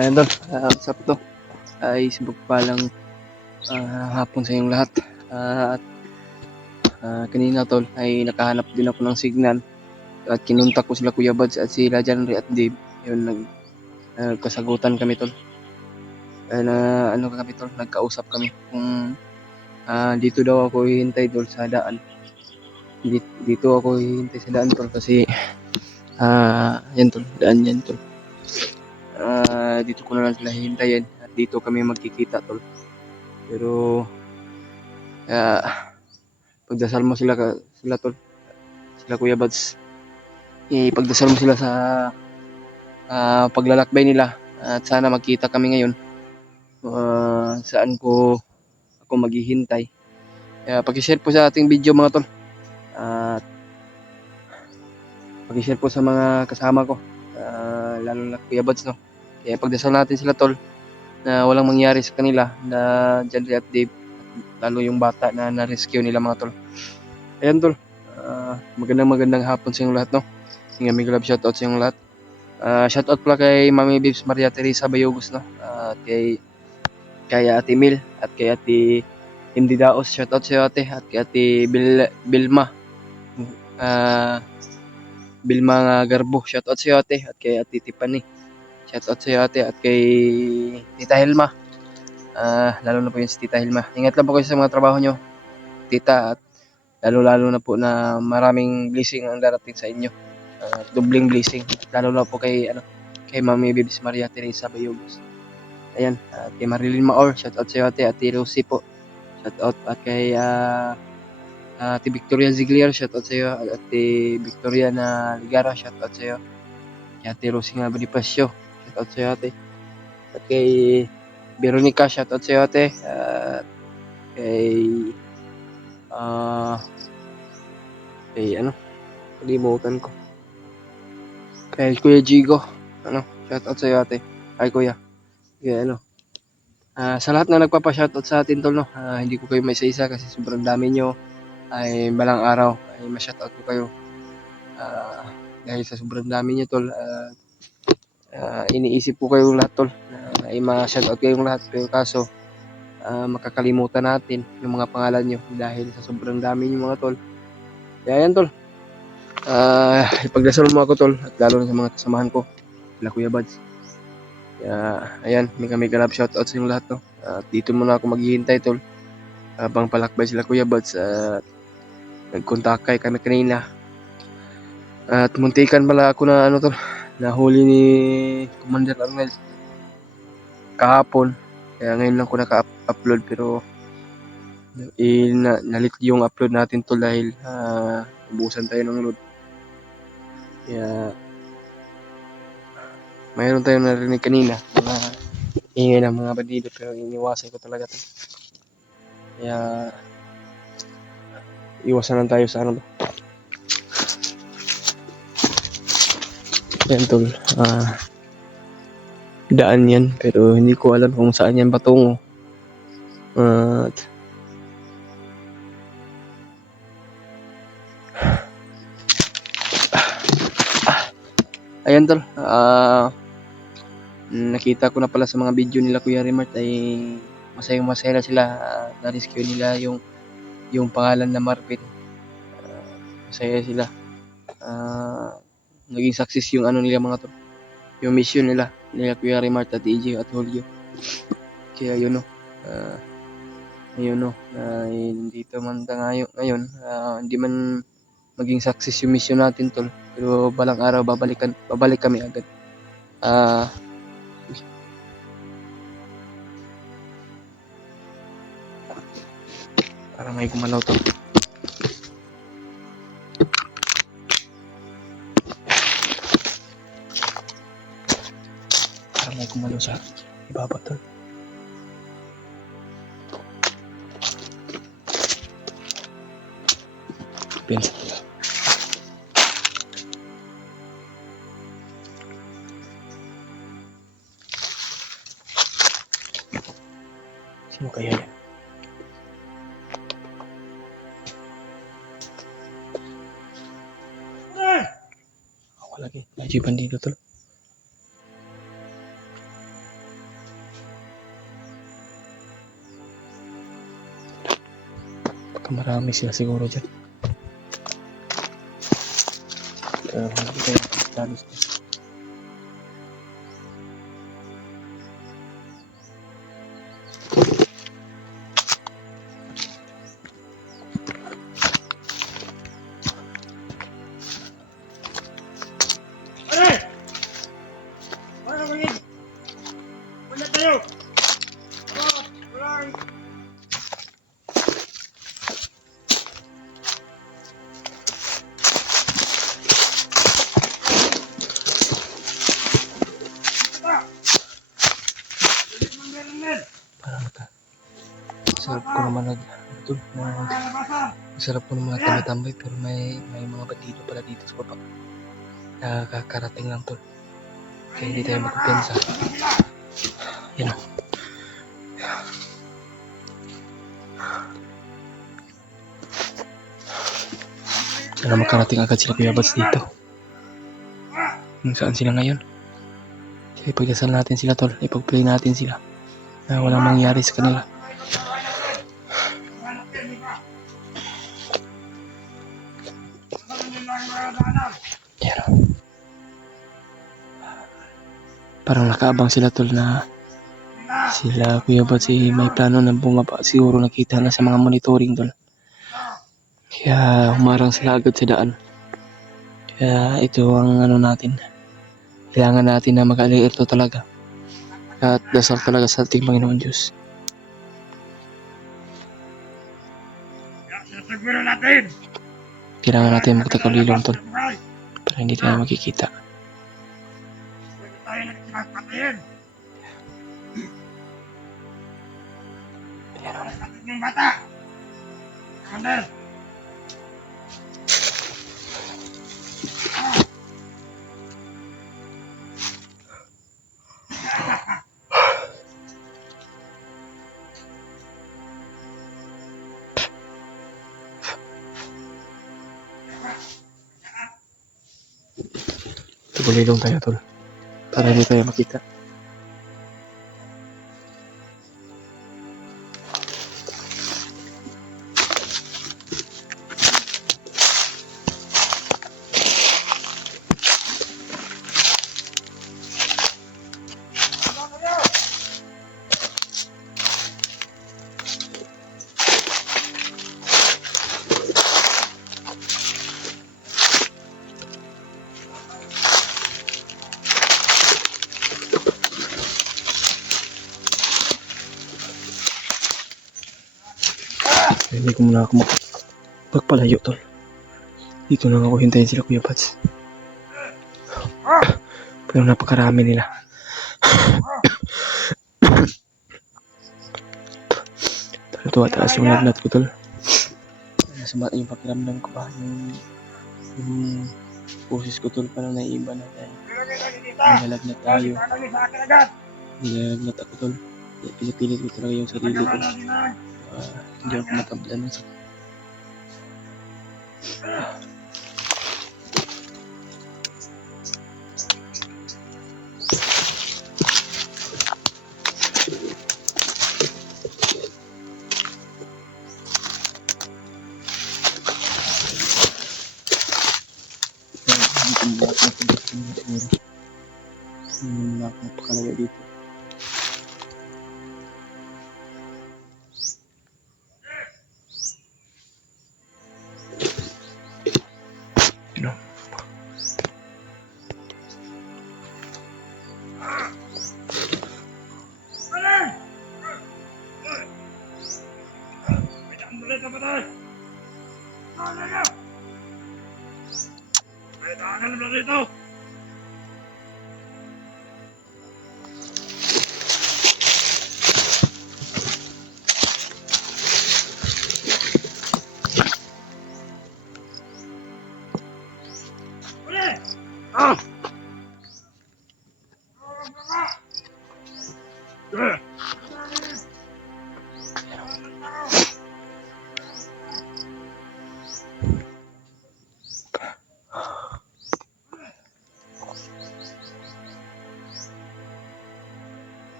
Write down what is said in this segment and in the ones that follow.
Ayan tol, what's up to? Ay subok palang hapon sa inyong lahat. At kanina tol ay nakahanap din ako ng signal at kinuntak ko sila Kuya Buds at sila Janry at Dave. Yun, nagkasagutan kami tol. Ano kami tol, nagkausap kami kung dito daw ako hihintay tol sa daan. Dito ako hihintay sa daan tol kasi yan tol, daan yan tol. Dito ko na lang sila hihintayin at dito kami magkikita tol. Pero pagdasal mo sila tol, sila Kuya Buds. Ipagdasal mo sila sa paglalakbay nila at sana magkita kami ngayon saan ako maghihintay. Pag-share po sa ating video mga tol. At pag-share po sa mga kasama ko, lalo na Kuya Buds, no. Kaya pagdasal natin sila tol na walang mangyari sa kanila, na Janry at Dave, lalo yung bata na na-rescue nila mga tol. Ayan tol, magandang hapon sa inyong lahat, no. Yung aming love shoutout sa inyong lahat. Shoutout pala kay Mami Bibs Maria Teresa Bayogos, no. At kay Ate Mil at kay Ate Hindi Daos, shoutout sa iyo ate. At kay Ate Bilma Bilma Garbo, shoutout sa iyo ate. At kay Ate Tiffany, shoutout sa iyo ate. At kay Tita Helma, lalo na po yung si Tita Helma. Ingat lang po kayo sa mga trabaho nyo, tita. At lalo na po na maraming blessing ang darating sa inyo. Dubling blessing, lalo na po kay Mami Bibs Maria Teresa Bayogos. Ayan, at kay Marilyn Maor, shoutout sa iyo ate. Ate Rosie po, shoutout. At kay Ate Victoria Ziglier, shoutout sa iyo. At Ate Victoria na Ligara, shoutout sa iyo. Kay Ate Rosie nga Bonifacio, shoutout sa iyo ate. At kay Veronica, shoutout sa iyo ate. At kay kalimutan ko. Kay Kuya Jigo, shoutout sa iyo ate. Ay kuya. Kaya sa lahat na nagpapa-shoutout sa atin tol, no. Hindi ko kayo maisa-isa kasi sobrang dami nyo. Ay balang araw ay ma-shoutout ko kayo. Dahil sa sobrang dami nyo tol, iniisip ko kayong lahat tol na ay ma-shoutout kayong lahat, pero kaso makakalimutan natin yung mga pangalan nyo dahil sa sobrang dami nyo mga tol. Kaya yan tol, ipagdasal mo ako tol, at lalo na sa mga kasamahan ko, sila Kuya Buds. Ayan, may love shoutout sa inyong lahat, no. At dito muna ako maghihintay tol habang palakbay sila Kuya Buds. At nagkontakay kami kanina at muntikan pala ako na tol, nahuli ni Commander Arnel kahapon. Kaya ngayon lang ko naka-upload, pero nalit yung upload natin tol dahil ubusan tayo ng load. Kaya mayroon tayong narinig kanina na ingay ng mga bandido, pero iniwasan ko talaga tol. Kaya iwasan lang tayo sa yan tol. Daan yan, pero hindi ko alam kung saan yan patungo. Ayan tol, nakita ko na pala sa mga video nila Kuya Remart ay masaya na sila. Na-rescue nila yung pangalan na Marvin. Masaya sila. Naging success yung nila mga tol, yung mission nila Kuya Remart at EJ at Julio. Kaya yun dito man tayo ngayon, hindi man maging success yung mission natin tol, pero balang araw babalik kami agad. Para may gumalaw tol. Para may gumalaw sa ibaba tol. Pinsa nila. Sino kaya yan? Ako lagi, najiban dito tol. Marami sila siguro dyan. Hindi tayo talos na. Sarap ko naman sarap ko naman tambay-tambay pero may mga bandido pala dito sa baba. Nakakarating lang tol. Kaya hindi tayo magkupensa. Yan o. Sana makarating agad sila Kuya Bats dito. Kung saan sila ngayon. Kaya ipagdasal natin sila tol. Ipag-play natin sila. Na walang mangyari sa kanila. Yan o. Parang nakaabang sila tol na sila Kuya Bats may plano na bumaba. Siguro nakita na sa mga monitoring tol. Kaya humarang sila agad sa daan. Kaya ito ang natin. Kailangan natin na mag-alerto talaga. At dasal talaga sa ating Panginoon Diyos. Kailangan natin magtakalilong tol. Para hindi tayo makikita. Tagulilong tayo tol. Para hindi tayo makita. Hindi ko muna ako magpalayo tol. Dito lang ako hintayin sila Kuya Bats. Pero napakarami nila. Tuwa taas yung lagnat ko tol. Masama yung pakiramdam ko ba? Yung boses ko tol parang naiiba na tayo. Nilalagnat tayo. Nilalagnat ako tol. Pinipilit ko talaga yung sarili ko. Hindi ako matablan ng sakit. Hindi na ako napakalaga dito. Ano?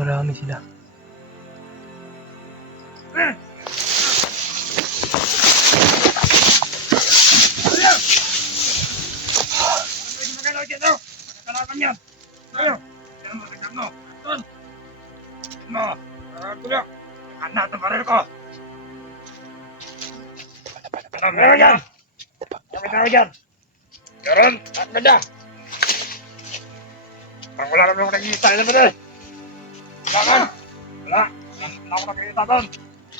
Marami sila. Wala naman ako nakikita naman eh. Wala ka. Wala. Wala ako nakikita doon.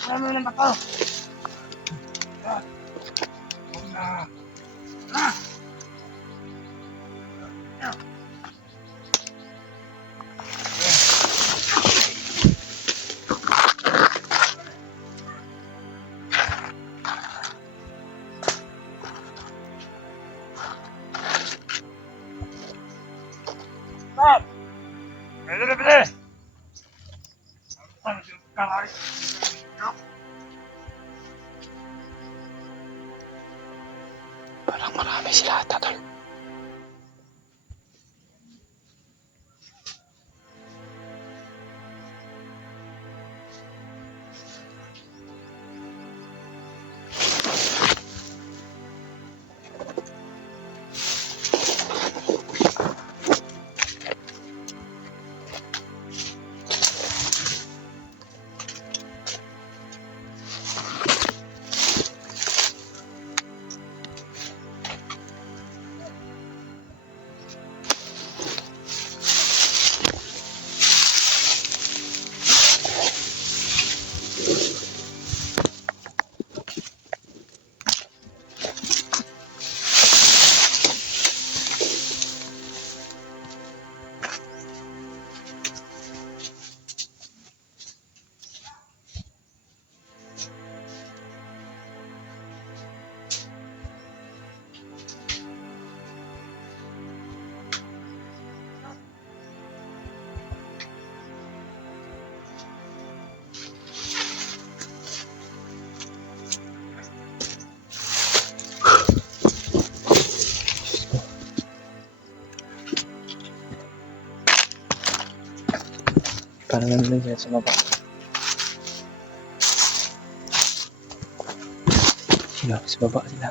Wala naman ang bako. Wala. Wala. Wala. Stop! Pwede. Parang marami sila ata, tol. Parang nandun sila sa baba. Sa baba sila.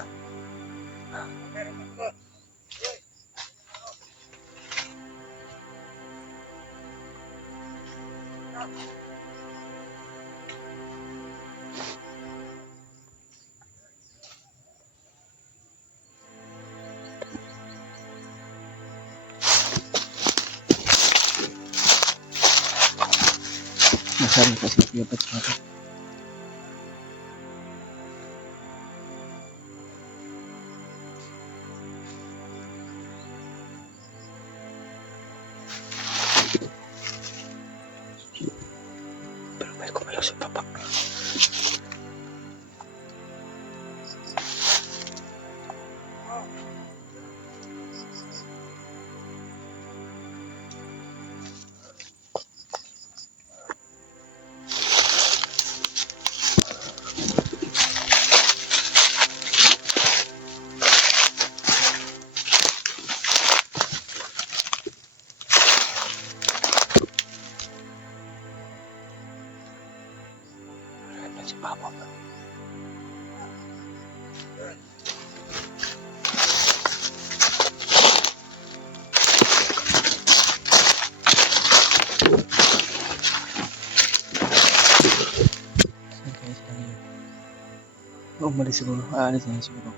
Masarap kasi piyapat sa akin. Pero may kumalaw sa baba. Si Papa. Umalis siguro. Aalis na siguro.